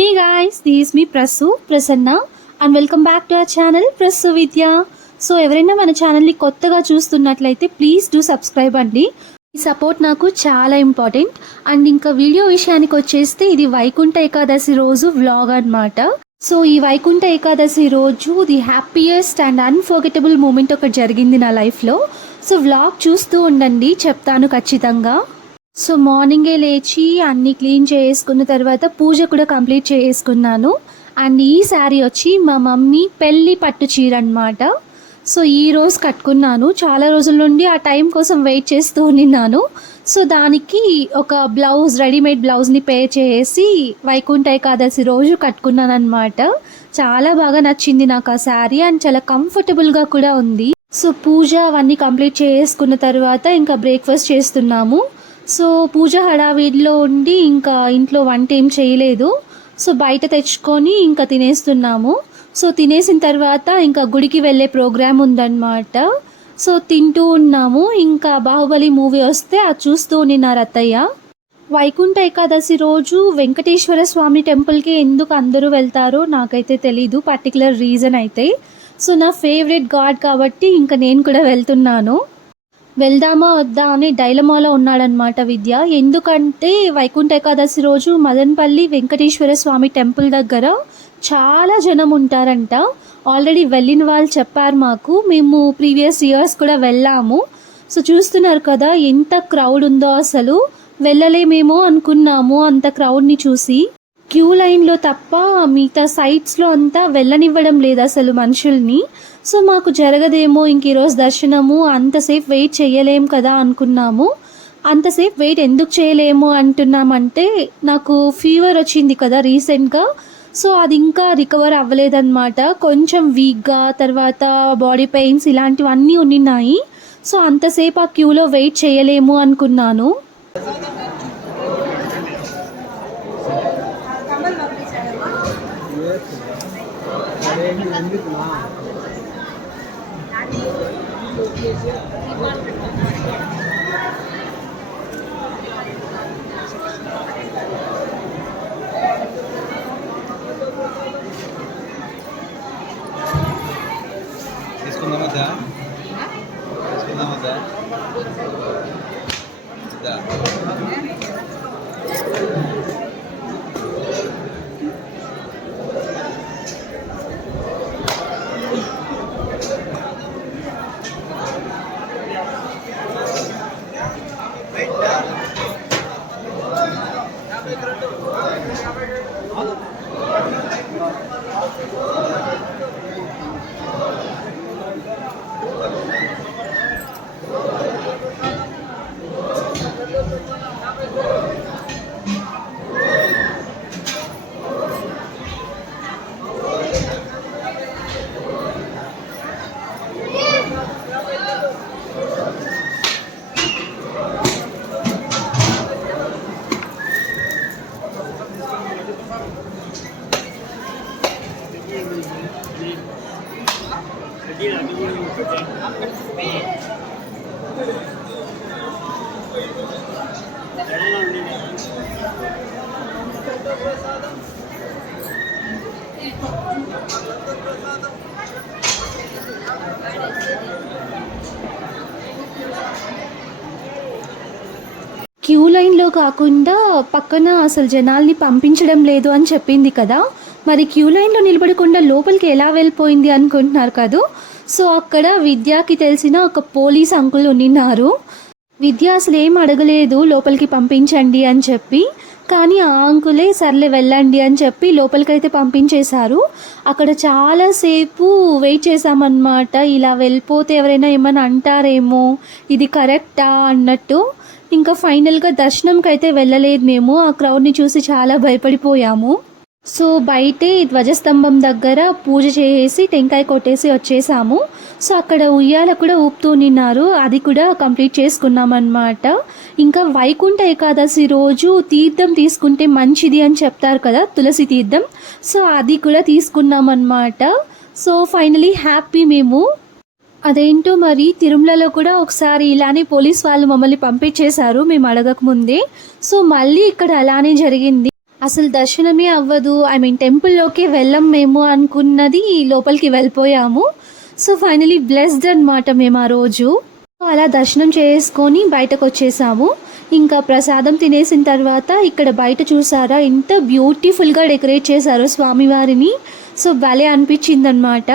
Hey guys this me Prasu Prasanna and welcome back to our channel Prasu Vidya so ఎవరైనా మన ఛానల్ని కొత్తగా చూస్తున్నట్లయితే ప్లీజ్ డూ సబ్స్క్రైబ్ అండి. ఈ సపోర్ట్ నాకు చాలా ఇంపార్టెంట్ అండ్ ఇంకా వీడియో విషయానికి వచ్చేస్తే ఇది వైకుంఠ ఏకాదశి రోజు వ్లాగ్ అన్నమాట. సో ఈ వైకుంఠ ఏకాదశి రోజు the happiest and unforgettable moment ఒకటి జరిగింది నా లైఫ్లో సో వ్లాగ్ చూస్తూ ఉండండి చెప్తాను ఖచ్చితంగా. సో మార్నింగే లేచి అన్ని క్లీన్ చేసుకున్న తర్వాత పూజ కూడా కంప్లీట్ చేసుకున్నాను. అండ్ ఈ శారీ వచ్చి మా మమ్మీ పెళ్ళి పట్టు చీర అనమాట సో ఈ రోజు కట్టుకున్నాను. చాలా రోజుల నుండి ఆ టైం కోసం వెయిట్ చేస్తూ ఉన్నాను. సో దానికి ఒక బ్లౌజ్ రెడీమేడ్ బ్లౌజ్ని పే చేసి వైకుంఠ ఏకాదశి రోజు కట్టుకున్నాను అనమాట చాలా బాగా నచ్చింది నాకు ఆ శారీ అండ్ చాలా కంఫర్టబుల్గా కూడా ఉంది. సో పూజ అవన్నీ కంప్లీట్ చేసుకున్న తర్వాత ఇంకా బ్రేక్ఫాస్ట్ చేస్తున్నాము. సో పూజ హడావిడిలో ఉండి ఇంకా ఇంట్లో వంట ఏం చేయలేదు. సో బయట తెచ్చుకొని ఇంకా తినేస్తున్నాము. సో తినేసిన తర్వాత ఇంకా గుడికి వెళ్ళే ప్రోగ్రామ్ ఉందన్నమాట. సో తింటూ ఉన్నాము. ఇంకా బాహుబలి మూవీ వస్తే అది చూస్తూ ఉన్నారు అత్తయ్య. వైకుంఠ ఏకాదశి రోజు వెంకటేశ్వర స్వామి టెంపుల్కి ఎందుకు అందరూ వెళ్తారో నాకైతే తెలీదు. పర్టికులర్ రీజన్ అయితే. సో నా ఫేవరెట్ గాడ్ కాబట్టి ఇంకా నేను కూడా వెళ్తున్నాను. వెళ్దామా వద్దా అని డైలమాలో ఉన్నాడనమాట విద్య. ఎందుకంటే వైకుంఠ ఏకాదశి రోజు మదన్పల్లి వెంకటేశ్వర స్వామి టెంపుల్ దగ్గర చాలా జనం ఉంటారంట. ఆల్రెడీ వెళ్ళిన వాళ్ళు చెప్పారు మాకు. మేము ప్రీవియస్ ఇయర్స్ కూడా వెళ్ళాము. సో చూస్తున్నారు కదా ఎంత క్రౌడ్ ఉందో అసలు. వెళ్ళలేమేమో అనుకున్నాము అంత క్రౌడ్ని చూసి. క్యూ లైన్లో తప్ప మిగతా సైట్స్లో అంతా వెళ్ళనివ్వడం లేదు అసలు మనుషుల్ని. సో మాకు జరగదేమో ఇంక ఈరోజు దర్శనము అంతసేపు వెయిట్ చేయలేము కదా అనుకున్నాము. అంతసేపు వెయిట్ ఎందుకు చేయలేము అంటున్నామంటే నాకు ఫీవర్ వచ్చింది కదా రీసెంట్గా. సో అది ఇంకా రికవర్ అవ్వలేదన్నమాట. కొంచెం వీక్గా తర్వాత బాడీ పెయిన్స్ ఇలాంటివన్నీ ఉన్నాయి సో అంతసేపు ఆ క్యూలో వెయిట్ చేయలేము అనుకున్నాను. తీసుకుందామా వద్దా? తీసుకుందామా వద్దా? వద్దా? క్యూ లైన్లో కాకుండా పక్కన అసలు జనాల్ని పంపించడం లేదు అని చెప్పింది కదా. మరి క్యూ లైన్లో నిలబడకుండా లోపలికి ఎలా వెళ్ళిపోయింది అనుకుంటున్నారు కదా? సో అక్కడ విద్యాకి తెలిసిన ఒక పోలీస్ అంకుల్ ఉన్నారు విద్య అసలు ఏం అడగలేదు లోపలికి పంపించండి అని చెప్పి. కానీ ఆ అంకులే సర్లే వెళ్ళండి అని చెప్పి లోపలికైతే పంపించేశారు. అక్కడ చాలాసేపు వెయిట్ చేశామన్నమాట. ఇలా వెళ్ళిపోతే ఎవరైనా ఏమైనా అంటారేమో ఇది కరెక్టా అన్నట్టు. ఇంకా ఫైనల్గా దర్శనంకి అయితే వెళ్ళలేదు మేము. ఆ క్రౌడ్ని చూసి చాలా భయపడిపోయాము. సో బయటే ధ్వజస్తంభం దగ్గర పూజ చేసి టెంకాయ కొట్టేసి వచ్చేసాము. సో అక్కడ ఉయ్యాల కూడా ఊపుతూ నిన్నారు. అది కూడా కంప్లీట్ చేసుకున్నాం అనమాట ఇంకా వైకుంఠ ఏకాదశి రోజు తీర్థం తీసుకుంటే మంచిది అని చెప్తారు కదా తులసి తీర్థం. సో అది కూడా తీసుకున్నాం అనమాట సో ఫైనలీ హ్యాపీ మేము. అదేంటో మరి తిరుమలలో కూడా ఒకసారి ఇలానే పోలీస్ వాళ్ళు మమ్మల్ని పంపించేశారు మేము అడగక ముందే. సో మళ్ళీ ఇక్కడ అలానే జరిగింది. అసలు దర్శనమే అవ్వదు. ఐ మీన్ టెంపుల్లోకి వెళ్ళం మేము అనుకున్నది లోపలికి వెళ్ళిపోయాము. సో ఫైనలీ బ్లెస్డ్ అనమాట మేము ఆ రోజు. సో అలా దర్శనం చేసుకొని బయటకు వచ్చేసాము. ఇంకా ప్రసాదం తినేసిన తర్వాత ఇక్కడ బయట చూసారా ఎంత బ్యూటిఫుల్గా డెకరేట్ చేశారో స్వామివారిని. సో భలే అనిపించింది అనమాట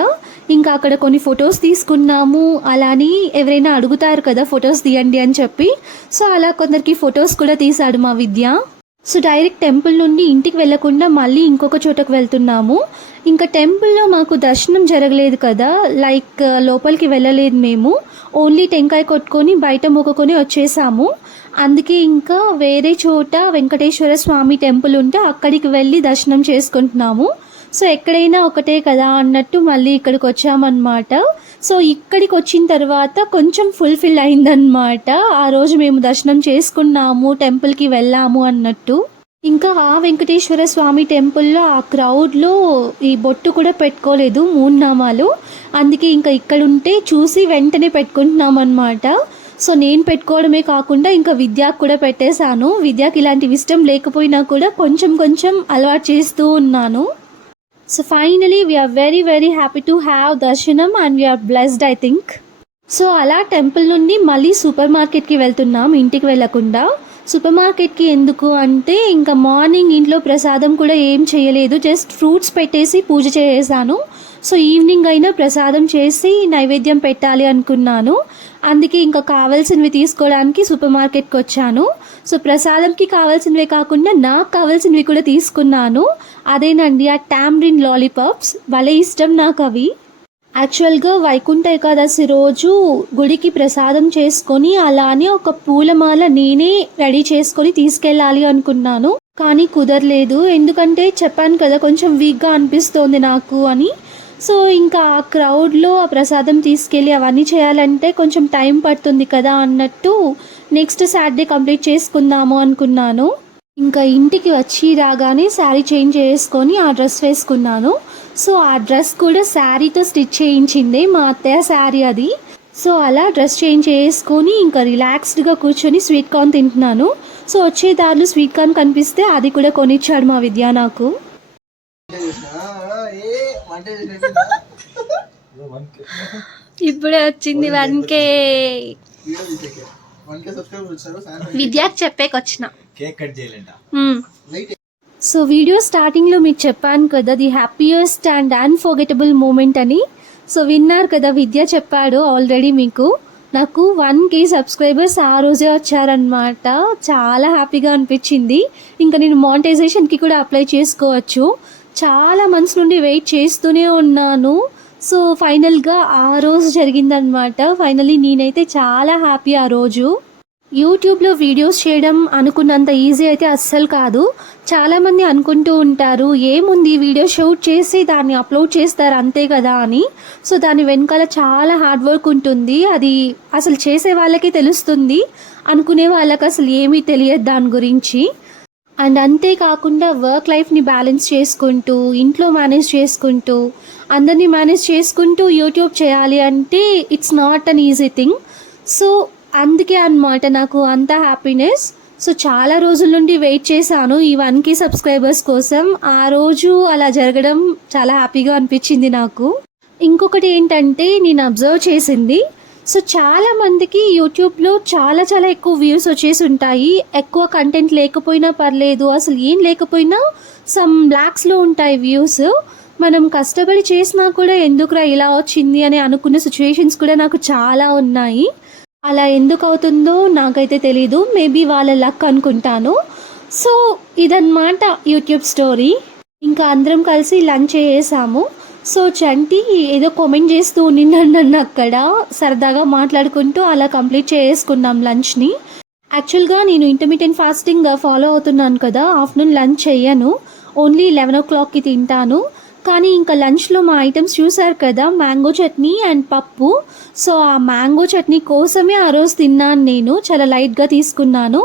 ఇంకా అక్కడ కొన్ని ఫొటోస్ తీసుకున్నాము. అలాని ఎవరైనా అడుగుతారు కదా ఫొటోస్ తీయండి అని చెప్పి. సో అలా కొందరికి ఫొటోస్ కూడా తీశాడు మా విద్య. సో డైరెక్ట్ టెంపుల్ నుండి ఇంటికి వెళ్ళకుండా మళ్ళీ ఇంకొక చోటకు వెళ్తున్నాము. ఇంకా టెంపుల్లో మాకు దర్శనం జరగలేదు కదా. లైక్ లోపలికి వెళ్ళలేదు మేము. ఓన్లీ టెంకాయ కొట్టుకొని బయట మొక్కుకొని వచ్చేసాము. అందుకే ఇంకా వేరే చోట వెంకటేశ్వర స్వామి టెంపుల్ ఉంటే అక్కడికి వెళ్ళి దర్శనం చేసుకుంటున్నాము. సో ఎక్కడైనా ఒకటే కదా అన్నట్టు మళ్ళీ ఇక్కడికి వచ్చామన్నమాట. సో ఇక్కడికి వచ్చిన తర్వాత కొంచెం ఫుల్ఫిల్ అయిందనమాట ఆ రోజు మేము దర్శనం చేసుకున్నాము టెంపుల్కి వెళ్ళాము అన్నట్టు. ఇంకా ఆ వెంకటేశ్వర స్వామి టెంపుల్లో ఆ క్రౌడ్లో ఈ బొట్టు కూడా పెట్టుకోలేదు మూడు నామాలు. అందుకే ఇంకా ఇక్కడ ఉంటే చూసి వెంటనే పెట్టుకుంటున్నాం అనమాట సో నేను పెట్టుకోవడమే కాకుండా ఇంకా విద్యకు కూడా పెట్టేశాను. విద్యకు ఇలాంటివి ఇష్టం లేకపోయినా కూడా కొంచెం కొంచెం అలవాటు చేస్తూ ఉన్నాను. So finally we are very very happy to have దర్శనం and we are blessed I think so అలా టెంపుల్ నుండి మళ్ళీ సూపర్ మార్కెట్కి వెళ్తున్నాం ఇంటికి వెళ్ళకుండా సూపర్ మార్కెట్కి ఎందుకు అంటే ఇంకా మార్నింగ్ ఇంట్లో ప్రసాదం కూడా ఏం చేయలేదు జస్ట్ ఫ్రూట్స్ పెట్టేసి పూజ చేసాను సో ఈవినింగ్ అయినా ప్రసాదం చేసి నైవేద్యం పెట్టాలి అనుకున్నాను. అందుకే ఇంకా కావాల్సినవి తీసుకోవడానికి సూపర్ మార్కెట్కి వచ్చాను. సో ప్రసాదంకి కావాల్సినవి కాకుండా నాకు కావాల్సినవి కూడా తీసుకున్నాను. అదేనండి ఆ టామ్రిన్ లాలీపాప్స్ భలే ఇష్టం నాకు అవి. యాక్చువల్గా వైకుంఠ ఏకాదశి రోజు గుడికి ప్రసాదం చేసుకొని అలానే ఒక పూలమాల నేనే రెడీ చేసుకొని తీసుకెళ్ళాలి అనుకున్నాను. కానీ కుదరలేదు. ఎందుకంటే చెప్పాను కదా కొంచెం వీక్గా అనిపిస్తోంది నాకు అని. సో ఇంకా ఆ క్రౌడ్లో ఆ ప్రసాదం తీసుకెళ్ళి అవన్నీ చేయాలంటే కొంచెం టైం పడుతుంది కదా అన్నట్టు నెక్స్ట్ సాటర్డే కంప్లీట్ చేసుకుందాము అనుకున్నాను. ఇంకా ఇంటికి వచ్చి రాగానే శారీ చేంజ్ చేసుకొని ఆ డ్రెస్ వేసుకున్నాను. సో ఆ డ్రెస్ కూడా శారీతో స్టిచ్ చేయించింది మా అత్తయ్య శారీ అది. సో అలా డ్రెస్ చేంజ్ చేసుకొని ఇంకా రిలాక్స్డ్గా కూర్చొని స్వీట్ కార్న్ తింటున్నాను. సో వచ్చే దారిలో స్వీట్ కార్న్ కనిపిస్తే అది కూడా కొనిచ్చాడు మా విద్య నాకు. ఇప్పుడే వచ్చింది వన్ కే. విద్యాకి చెప్పేకి వచ్చిన కేక్ కట్ చేయాలంట. సో వీడియో స్టార్టింగ్లో మీకు చెప్పాను కదా the happiest and unforgettable moment అని. సో విన్నారు కదా విద్య చెప్పాడు ఆల్రెడీ మీకు. నాకు వన్ కే సబ్స్క్రైబర్స్ ఆ రోజే వచ్చారనమాట చాలా హ్యాపీగా అనిపించింది. ఇంకా నేను మానిటైజేషన్కి కూడా అప్లై చేసుకోవచ్చు. చాలా మంత్స్ నుండి వెయిట్ చేస్తూనే ఉన్నాను. సో ఫైనల్గా ఆ రోజు జరిగిందనమాట ఫైనలీ నేనైతే చాలా హ్యాపీ ఆ రోజు. యూట్యూబ్లో వీడియోస్ చేయడం అనుకున్నంత ఈజీ అయితే అస్సలు కాదు. చాలామంది అనుకుంటూ ఉంటారు ఏముంది వీడియో షూట్ చేసి దాన్ని అప్లోడ్ చేస్తారు అంతే కదా అని. సో దాని వెనకాల చాలా హార్డ్ వర్క్ ఉంటుంది. అది అసలు చేసే వాళ్ళకి తెలుస్తుంది. అనుకునే వాళ్ళకి అసలు ఏమీ తెలియదు దాని గురించి. అండ్ అంతేకాకుండా వర్క్ లైఫ్ని బ్యాలెన్స్ చేసుకుంటూ ఇంట్లో మేనేజ్ చేసుకుంటూ అందరినీ మేనేజ్ చేసుకుంటూ యూట్యూబ్ చేయాలి అంటే it's not an easy thing. So అందుకే అన్నమాట నాకు అంత హ్యాపీనెస్ సో చాలా రోజుల నుండి వెయిట్ చేశాను ఈ వన్ కే సబ్స్క్రైబర్స్ కోసం. ఆ రోజు అలా జరగడం చాలా హ్యాపీగా అనిపించింది నాకు. ఇంకొకటి ఏంటంటే నేను అబ్జర్వ్ చేసింది. సో చాలా మందికి యూట్యూబ్లో చాలా చాలా ఎక్కువ వ్యూస్ వచ్చేసి ఉంటాయి. ఎక్కువ కంటెంట్ లేకపోయినా పర్లేదు. అసలు ఏం లేకపోయినా సమ్ బ్లాక్స్లో ఉంటాయి వ్యూస్ మనం కష్టపడి చేసినా కూడా ఎందుకురా ఇలా వచ్చింది అని అనుకున్న సిచ్యువేషన్స్ కూడా నాకు చాలా ఉన్నాయి. అలా ఎందుకు అవుతుందో నాకైతే తెలీదు. మేబీ వాళ్ళ లక్ అనుకుంటాను. సో ఇదన్నమాట యూట్యూబ్ స్టోరీ. ఇంకా అందరం కలిసి లంచ్ చేసాము. సో చంటి ఏదో కామెంట్ చేస్తూ ఉండిండు నన్ను అక్కడ సరదాగా మాట్లాడుకుంటూ అలా కంప్లీట్ చేసుకున్నాం లంచ్ని. యాక్చువల్గా నేను ఇంటర్మీడియట్ ఫాస్టింగ్ ఫాలో అవుతున్నాను కదా. ఆఫ్టర్నూన్ లంచ్ చేయను ఓన్లీ లెవెన్ ఓ క్లాక్కి తింటాను. కానీ ఇంకా లంచ్లో మా ఐటమ్స్ చూసారు కదా మ్యాంగో చట్నీ అండ్ పప్పు. సో ఆ మ్యాంగో చట్నీ కోసమే ఆ రోజు తిన్నాను నేను. చాలా లైట్గా తీసుకున్నాను.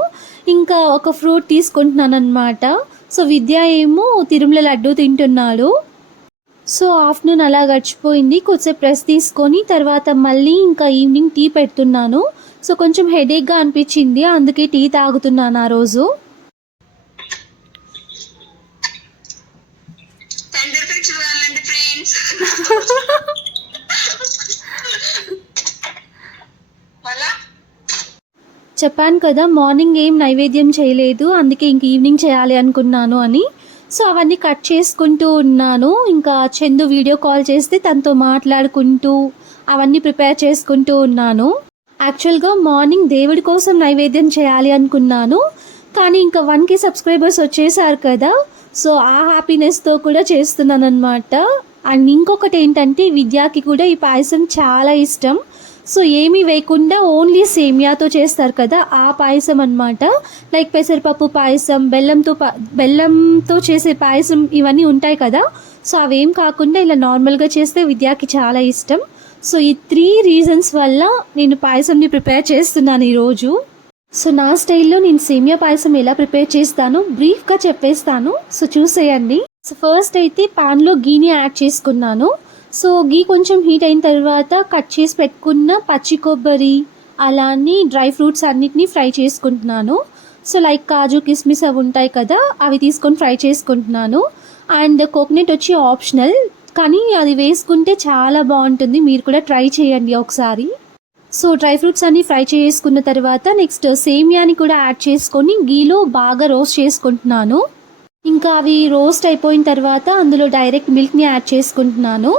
ఇంకా ఒక ఫ్రూట్ తీసుకుంటున్నాను అనమాట సో విద్య ఏమో తిరుమల లడ్డు తింటున్నాడు. సో ఆఫ్టర్నూన్ అలా గడిచిపోయింది. కొద్దిసేపు రెస్ట్ తీసుకొని తర్వాత మళ్ళీ ఇంకా ఈవినింగ్ టీ పెడుతున్నాను. సో కొంచెం హెడేక్గా అనిపించింది. అందుకే టీ తాగుతున్నాను ఆ రోజు మళ్ళా చెప్పాను కదా మార్నింగ్ ఏం నైవేద్యం చేయలేదు అందుకే ఇంక ఈవినింగ్ చేయాలి అనుకున్నాను అని. సో అవన్నీ కట్ చేసుకుంటూ ఉన్నాను. ఇంకా చందు వీడియో కాల్ చేస్తే తనతో మాట్లాడుకుంటూ అవన్నీ ప్రిపేర్ చేసుకుంటూ ఉన్నాను. యాక్చువల్గా మార్నింగ్ దేవుడి కోసం నైవేద్యం చేయాలి అనుకున్నాను. కానీ ఇంకా వన్కి సబ్స్క్రైబర్స్ వచ్చేసారు కదా సో ఆ హ్యాపీనెస్తో కూడా చేస్తున్నాను అనమాట అండ్ ఇంకొకటి ఏంటంటే విద్యాకి కూడా ఈ పాయసం చాలా ఇష్టం. సో ఏమీ వేయకుండా ఓన్లీ సేమియాతో చేస్తారు కదా ఆ పాయసం అన్నమాట. లైక్ పెసరపప్పు పాయసం బెల్లంతో పా బెల్లంతో చేసే పాయసం ఇవన్నీ ఉంటాయి కదా. సో అవేం కాకుండా ఇలా నార్మల్గా చేస్తే విద్యాకి చాలా ఇష్టం. సో ఈ త్రీ రీజన్స్ వల్ల నేను పాయసంని ప్రిపేర్ చేస్తున్నాను ఈరోజు. సో నా స్టైల్లో నేను సేమియా పాయసం ఎలా ప్రిపేర్ చేస్తాను బ్రీఫ్గా చెప్పేస్తాను. సో చూసేయండి. సో ఫస్ట్ అయితే పాన్లో గీని యాడ్ చేసుకున్నాను. సో గీ కొంచెం హీట్ అయిన తర్వాత కట్ చేసి పెట్టుకున్న పచ్చి కొబ్బరి అలానే డ్రై ఫ్రూట్స్ అన్నిటినీ ఫ్రై చేసుకుంటున్నాను. సో లైక్ కాజు కిస్మిస్ అవి ఉంటాయి కదా అవి తీసుకొని ఫ్రై చేసుకుంటున్నాను. అండ్ కోకోనట్ వచ్చి ఆప్షనల్ కానీ అది వేసుకుంటే చాలా బాగుంటుంది. మీరు కూడా ట్రై చేయండి ఒకసారి. సో డ్రై ఫ్రూట్స్ అన్ని ఫ్రై చేసుకున్న తర్వాత నెక్స్ట్ సేమియాని కూడా యాడ్ చేసుకొని గీలో బాగా రోస్ట్ చేసుకుంటున్నాను. ఇంకా అవి రోస్ట్ అయిపోయిన తర్వాత అందులో డైరెక్ట్ మిల్క్ని యాడ్ చేసుకుంటున్నాను.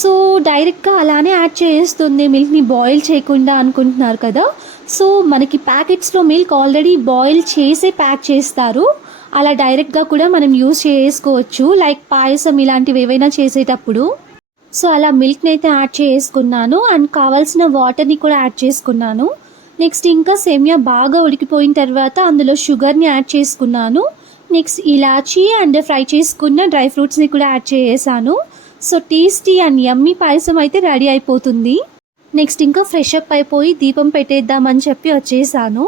సో డైరెక్ట్గా అలానే యాడ్ చేస్తుంది. మిల్క్ని బాయిల్ చేయకుండా అనుకుంటున్నారు కదా. సో మనకి ప్యాకెట్స్లో మిల్క్ ఆల్రెడీ బాయిల్ చేసే ప్యాక్ చేస్తారు. అలా డైరెక్ట్గా కూడా మనం యూస్ చేసుకోవచ్చు. లైక్ పాయసం ఇలాంటివి ఏవైనా చేసేటప్పుడు. సో అలా మిల్క్ని అయితే యాడ్ చేసుకున్నాను. అండ్ కావాల్సిన వాటర్ని కూడా యాడ్ చేసుకున్నాను. నెక్స్ట్ ఇంకా సేమియా బాగా ఉడికిపోయిన తర్వాత అందులో షుగర్ని యాడ్ చేసుకున్నాను. నెక్స్ట్ ఇలాచీ అండ్ ఫ్రై చేసుకున్న డ్రై ఫ్రూట్స్ని కూడా యాడ్ చేసాను. సో టేస్టీ అండ్ యమ్మీ పాయసం అయితే రెడీ అయిపోతుంది. నెక్స్ట్ ఇంకా ఫ్రెష్ అప్ అయిపోయి దీపం పెట్టేద్దామని చెప్పి వచ్చేసాను.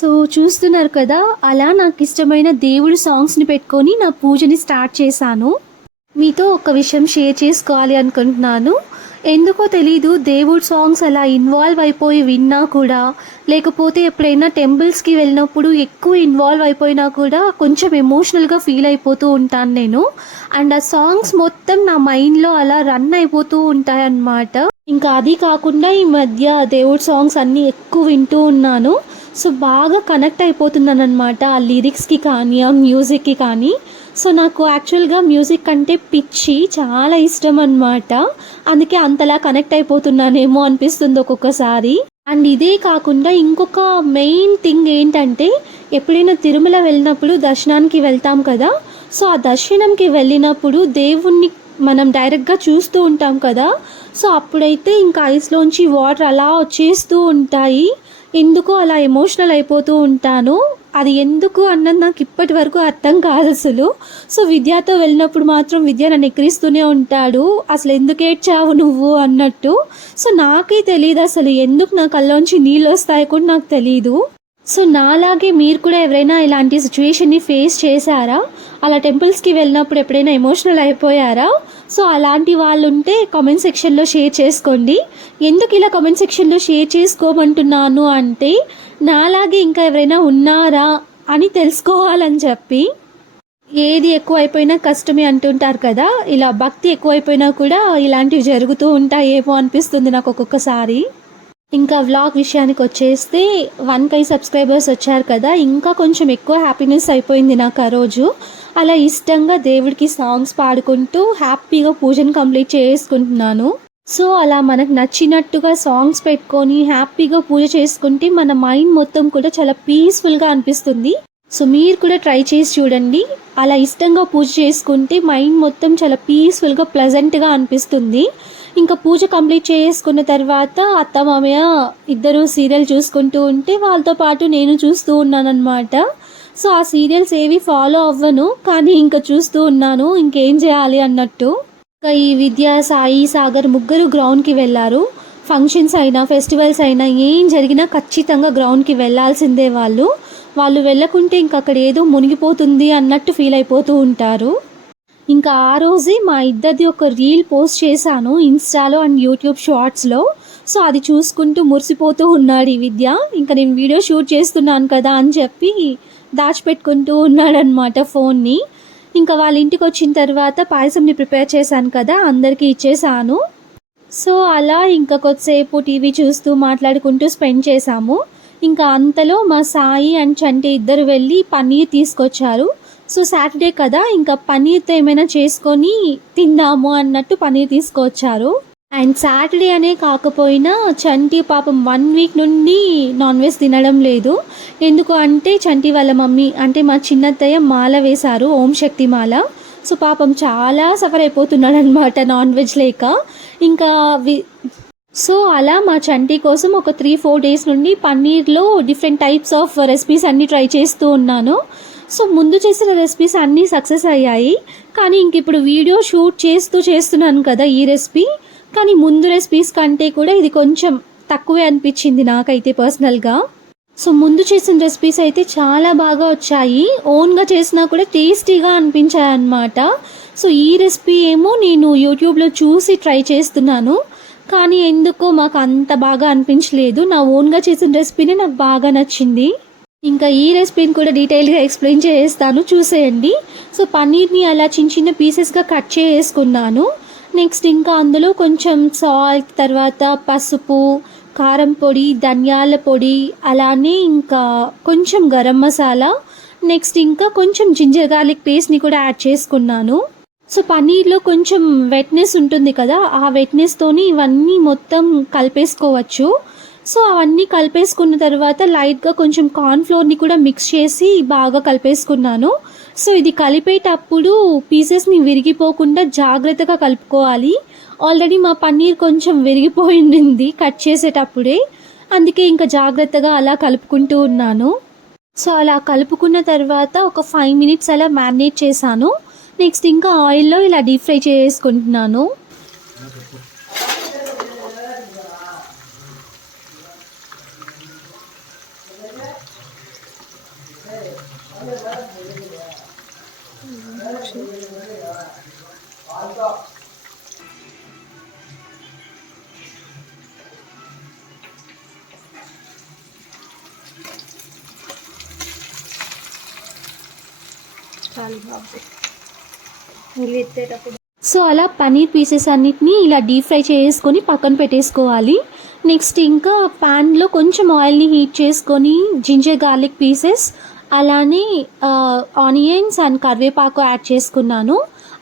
సో చూస్తున్నారు కదా అలా నాకు ఇష్టమైన దేవుడి సాంగ్స్ని పెట్టుకొని నా పూజని స్టార్ట్ చేశాను. మీతో ఒక విషయం షేర్ చేసుకోవాలి అనుకుంటున్నాను. ఎందుకో తెలీదు దేవుడి సాంగ్స్ అలా ఇన్వాల్వ్ అయిపోయి విన్నా కూడా లేకపోతే ఎప్పుడైనా టెంపుల్స్కి వెళ్ళినప్పుడు ఎక్కువ ఇన్వాల్వ్ అయిపోయినా కూడా కొంచెం ఎమోషనల్గా ఫీల్ అయిపోతూ ఉంటాను నేను. అండ్ ఆ సాంగ్స్ మొత్తం నా మైండ్లో అలా రన్ అయిపోతూ ఉంటాయన్నమాట. ఇంకా అది కాకుండా ఈ మధ్య దేవుడి సాంగ్స్ అన్నీ ఎక్కువ వింటూ ఉన్నాను. సో బాగా కనెక్ట్ అయిపోతున్నాను అనమాట ఆ లిరిక్స్కి కానీ ఆ మ్యూజిక్కి కానీ. సో నాకు యాక్చువల్గా మ్యూజిక్ అంటే పిచ్చి చాలా ఇష్టం అనమాట అందుకే అంతలా కనెక్ట్ అయిపోతున్నానేమో అనిపిస్తుంది ఒక్కొక్కసారి. అండ్ ఇదే కాకుండా ఇంకొక మెయిన్ థింగ్ ఏంటంటే ఎప్పుడైనా తిరుమల వెళ్ళినప్పుడు దర్శనానికి వెళ్తాం కదా. సో ఆ దర్శనంకి వెళ్ళినప్పుడు దేవుణ్ణి మనం డైరెక్ట్గా చూస్తూ ఉంటాం కదా. సో అప్పుడైతే ఇంకా ఐస్లోంచి వాటర్ అలా వచ్చేస్తూ ఉంటాయి. ఎందుకో అలా ఎమోషనల్ అయిపోతూ ఉంటాను. అది ఎందుకు అన్నది నాకు ఇప్పటి వరకు అర్థం కాదు అసలు. సో విద్యతో వెళ్ళినప్పుడు మాత్రం విద్య నన్ను ఎక్కిరిస్తూనే ఉంటాడు. అసలు ఎందుకు ఏడ్చావు నువ్వు అన్నట్టు. సో నాకే తెలియదు అసలు. ఎందుకు నా కళ్ళలోంచి నీళ్ళు వస్తాయి కూడా నాకు తెలియదు సో నాలాగే మీరు కూడా ఎవరైనా ఇలాంటి సిచ్యువేషన్ని ఫేస్ చేశారా? అలా టెంపుల్స్కి వెళ్ళినప్పుడు ఎప్పుడైనా ఎమోషనల్ అయిపోయారా? సో అలాంటి వాళ్ళు ఉంటే కామెంట్ సెక్షన్లో షేర్ చేసుకోండి. ఎందుకు ఇలా కామెంట్ సెక్షన్లో షేర్ చేసుకోమంటున్నాను అంటే నాలాగే ఇంకా ఎవరైనా ఉన్నారా అని తెలుసుకోవాలని చెప్పి ఏది ఎక్కువైపోయినా కష్టమే అంటుంటారు కదా ఇలా భక్తి ఎక్కువైపోయినా కూడా ఇలాంటివి జరుగుతూ ఉంటాయేమో అనిపిస్తుంది నాకు ఒక్కొక్కసారి. ఇంకా వ్లాగ్ విషయానికి వచ్చేస్తే వన్ కై సబ్స్క్రైబర్స్ వచ్చారు కదా ఇంకా కొంచెం ఎక్కువ హ్యాపీనెస్ అయిపోయింది నాకు ఆ రోజు. అలా ఇష్టంగా దేవుడికి సాంగ్స్ పాడుకుంటూ హ్యాపీగా పూజను కంప్లీట్ చేసుకుంటున్నాను. సో అలా మనకు నచ్చినట్టుగా సాంగ్స్ పెట్టుకొని హ్యాపీగా పూజ చేసుకుంటే మన మైండ్ మొత్తం కూడా చాలా పీస్ఫుల్గా అనిపిస్తుంది. సో మీరు కూడా ట్రై చేసి చూడండి. అలా ఇష్టంగా పూజ చేసుకుంటే మైండ్ మొత్తం చాలా పీస్ఫుల్గా ప్లెజెంట్గా అనిపిస్తుంది. ఇంకా పూజ కంప్లీట్ చేసుకున్న తర్వాత అత్త మామయ్య ఇద్దరు సీరియల్ చూసుకుంటూ ఉంటే వాళ్ళతో పాటు నేను చూస్తూ ఉన్నానన్నమాట. సో ఆ సీరియల్స్ ఏవి ఫాలో అవ్వను కానీ ఇంకా చూస్తూ ఉన్నాను ఇంకేం చేయాలి అన్నట్టు. ఇంకా ఈ విద్య సాయి సాగర్ ముగ్గురు గ్రౌండ్కి వెళ్ళారు. ఫంక్షన్స్ అయినా ఫెస్టివల్స్ అయినా ఏం జరిగినా ఖచ్చితంగా గ్రౌండ్కి వెళ్ళాల్సిందే వాళ్ళు. వాళ్ళు వెళ్ళకుంటే ఇంక అక్కడ ఏదో మునిగిపోతుంది అన్నట్టు ఫీల్ అయిపోతూ ఉంటారు. ఇంకా ఆ రోజే మా ఇద్దరిది ఒక రీల్ పోస్ట్ చేశాను ఇన్స్టాలో అండ్ యూట్యూబ్ షార్ట్స్లో సో అది చూసుకుంటూ మురిసిపోతూ ఉన్నాడు ఈ విద్య. ఇంకా నేను వీడియో షూట్ చేస్తున్నాను కదా అని చెప్పి దాచిపెట్టుకుంటూ ఉన్నాడనమాట ఫోన్ని. ఇంకా వాళ్ళ ఇంటికి వచ్చిన తర్వాత పాయసంని ప్రిపేర్ చేశాను కదా అందరికీ ఇచ్చేసాను సో అలా ఇంకా కొద్దిసేపు టీవీ చూస్తూ మాట్లాడుకుంటూ స్పెండ్ చేశాము. ఇంకా అంతలో మా సాయి అండ్ చంటి ఇద్దరు వెళ్ళి పన్నీర్ తీసుకొచ్చారు. సో సాటర్డే కదా ఇంకా పన్నీర్తో ఏమైనా చేసుకొని తిందాము అన్నట్టు పన్నీర్ తీసుకొచ్చారు. అండ్ సాటర్డే అనే కాకపోయినా చంటి పాపం వన్ వీక్ నుండి నాన్ వెజ్ తినడం లేదు. ఎందుకు అంటే చంటి వాళ్ళ మమ్మీ అంటే మా చిన్నత్తయ్య మాల వేశారు ఓం శక్తి మాల. సో పాపం చాలా సఫర్ అయిపోతున్నాడు అనమాట నాన్ వెజ్ లేక. ఇంకా వి- సో అలా మా చంటి కోసం ఒక త్రీ ఫోర్ డేస్ నుండి పన్నీర్లో డిఫరెంట్ టైప్స్ ఆఫ్ రెసిపీస్ అన్నీ ట్రై చేస్తూ ఉన్నాను. సో ముందు చేసిన రెసిపీస్ అన్నీ సక్సెస్ అయ్యాయి. కానీ ఇంక ఇప్పుడు వీడియో షూట్ చేస్తూ చేస్తున్నాను కదా ఈ రెసిపీ కానీ ముందు రెసిపీస్ కంటే కూడా ఇది కొంచెం తక్కువే అనిపించింది నాకైతే పర్సనల్గా. సో ముందు చేసిన రెసిపీస్ అయితే చాలా బాగా వచ్చాయి. ఓన్గా చేసినా కూడా టేస్టీగా అనిపించాయి అన్నమాట సో ఈ రెసిపీ ఏమో నేను యూట్యూబ్లో చూసి ట్రై చేస్తున్నాను. కానీ ఎందుకో మాకు అంత బాగా అనిపించలేదు. నా ఓన్గా చేసిన రెసిపీనే నాకు బాగా నచ్చింది. ఇంకా ఈ రెసిపీని కూడా డీటెయిల్గా ఎక్స్ప్లెయిన్ చేస్తాను. చూసేయండి. సో పన్నీర్ని అలా చిన్న చిన్న పీసెస్గా కట్ చేసుకున్నాను. నెక్స్ట్ ఇంకా అందులో కొంచెం సాల్ట్ తర్వాత పసుపు కారం పొడి ధనియాల పొడి అలానే ఇంకా కొంచెం గరం మసాలా. నెక్స్ట్ ఇంకా కొంచెం జింజర్ గార్లిక్ పేస్ట్ని కూడా యాడ్ చేసుకున్నాను. సో పన్నీర్లో కొంచెం వెట్నెస్ ఉంటుంది కదా ఆ వెట్నెస్తోని ఇవన్నీ మొత్తం కలిపేసుకోవచ్చు. సో అవన్నీ కలిపేసుకున్న తర్వాత లైట్గా కొంచెం కార్న్ఫ్లోర్ని కూడా మిక్స్ చేసి బాగా కలిపేసుకున్నాను. సో ఇది కలిపేటప్పుడు పీసెస్ని విరిగిపోకుండా జాగ్రత్తగా కలుపుకోవాలి. ఆల్రెడీ మా పన్నీర్ కొంచెం విరిగిపోయింది కట్ చేసేటప్పుడే. అందుకే ఇంకా జాగ్రత్తగా అలా కలుపుకుంటూ ఉన్నాను. సో అలా కలుపుకున్న తర్వాత ఒక ఫైవ్ మినిట్స్ అలా మ్యారినేట్ చేశాను. నెక్స్ట్ ఇంకా ఆయిల్లో ఇలా డీప్ ఫ్రై చేసుకుంటున్నాను. సో అలా పన్నీర్ పీసెస్ అన్నిటిని ఇలా డీప్ ఫ్రై చేసుకొని పక్కన పెట్టేసుకోవాలి. నెక్స్ట్ ఇంకా ప్యాన్లో కొంచెం ఆయిల్ని హీట్ చేసుకొని జింజర్ గార్లిక్ పీసెస్ అలానే ఆనియన్స్ అండ్ కరివేపాకు యాడ్ చేసుకున్నాను.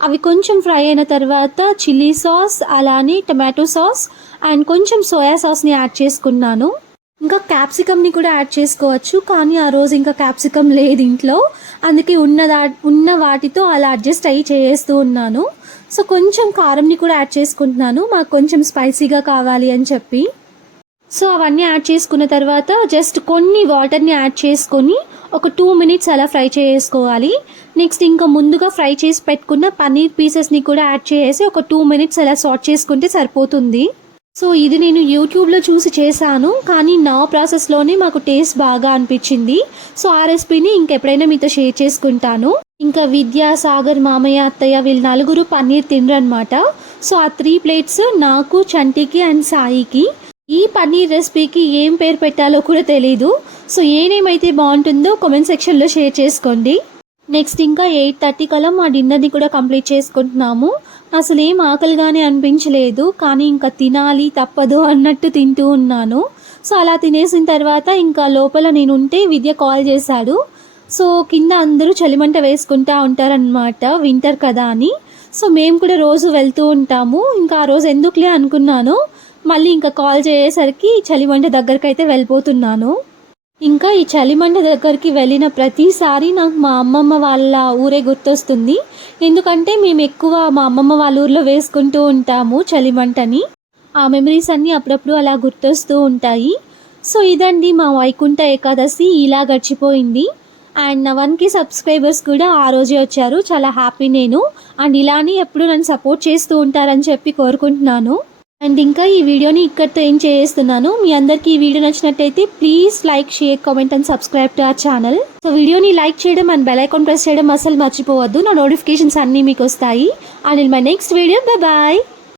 అవి కొంచెం ఫ్రై అయిన తర్వాత చిల్లీ సాస్ అలానే టమాటో సాస్ అండ్ కొంచెం సోయా సాస్ని యాడ్ చేసుకున్నాను. ఇంకా క్యాప్సికమ్ని కూడా యాడ్ చేసుకోవచ్చు కానీ ఆ రోజు ఇంకా క్యాప్సికమ్ లేదు ఇంట్లో. అందుకే ఉన్న దా ఉన్న వాటితో అలా అడ్జస్ట్ అయ్యి చేస్తూ ఉన్నాను. సో కొంచెం కారంని కూడా యాడ్ చేసుకుంటున్నాను. మాకు కొంచెం స్పైసీగా కావాలి అని చెప్పి. సో అవన్నీ యాడ్ చేసుకున్న తర్వాత జస్ట్ కొన్ని వాటర్ని యాడ్ చేసుకొని ఒక టూ మినిట్స్ అలా ఫ్రై చేసుకోవాలి. నెక్స్ట్ ఇంకా ముందుగా ఫ్రై చేసి పెట్టుకున్న పన్నీర్ పీసెస్ని కూడా యాడ్ చేసి ఒక టూ మినిట్స్ అలా సార్ట్ చేసుకుంటే సరిపోతుంది. సో ఇది నేను యూట్యూబ్లో చూసి చేశాను. కానీ నా ప్రాసెస్లోనే మాకు టేస్ట్ బాగా అనిపించింది. సో ఆ రెసిపీని ఇంకెప్పుడైనా మీతో షేర్ చేసుకుంటాను. ఇంకా విద్యా సాగర్ మామయ్య అత్తయ్య వీళ్ళు నలుగురు పన్నీర్ తినరనమాట సో ఆ త్రీ ప్లేట్స్ నాకు చంటికి అండ్ సాయికి ఈ పన్నీర్ రెసిపీకి ఏం పేరు పెట్టాలో కూడా తెలీదు. సో ఏ బాగుంటుందో కామెంట్ సెక్షన్లో షేర్ చేసుకోండి. నెక్స్ట్ ఇంకా ఎయిట్ థర్టీ కల్లా మా డిన్నర్ని కూడా కంప్లీట్ చేసుకుంటున్నాము. అసలు ఏం ఆకలిగానే అనిపించలేదు కానీ ఇంకా తినాలి తప్పదు అన్నట్టు తింటూ ఉన్నాను. సో అలా తినేసిన తర్వాత ఇంకా లోపల నేను ఉంటే విద్య కాల్ చేశాడు. సో కింద అందరూ చలిమంట వేసుకుంటా ఉంటారనమాట వింటర్ కదా అని. సో మేము కూడా రోజు వెళ్తూ ఉంటాము. ఇంకా ఆ రోజు ఎందుకులే అనుకున్నాను. మళ్ళీ ఇంకా కాల్ చేసేసరికి చలిమంట దగ్గరికి అయితే వెళ్ళిపోతున్నాను. ఇంకా ఈ చలిమంట దగ్గరికి వెళ్ళిన ప్రతిసారి నాకు మా అమ్మమ్మ వాళ్ళ ఊరే గుర్తొస్తుంది. ఎందుకంటే మేము ఎక్కువ మా అమ్మమ్మ వాళ్ళ ఊర్లో వేసుకుంటూ ఉంటాము చలిమంటని. ఆ మెమరీస్ అన్నీ అప్పుడప్పుడు అలా గుర్తొస్తూ ఉంటాయి. సో ఇదండి మా వైకుంఠ ఏకాదశి ఇలా గడిచిపోయింది. అండ్ నా వన్కి సబ్స్క్రైబర్స్ కూడా ఆ రోజే వచ్చారు. చాలా హ్యాపీ నేను. అండ్ ఇలానే ఎప్పుడు నన్ను సపోర్ట్ చేస్తూ ఉంటారని చెప్పి కోరుకుంటున్నాను. అండ్ ఇంకా ఈ వీడియోని ఇక్కడితో ఏం చేస్తున్నాను. మీ అందరికీ ఈ వీడియో నచ్చినట్టయితే please like share comment and subscribe to our channel. So వీడియోని లైక్ చేయడం అండ్ బెల్ ఐకాన్ ప్రెస్ చేయడం అసలు మర్చిపోవద్దు. నా నోటిఫికేషన్స్ అన్నీ మీకు వస్తాయి. And my next video bye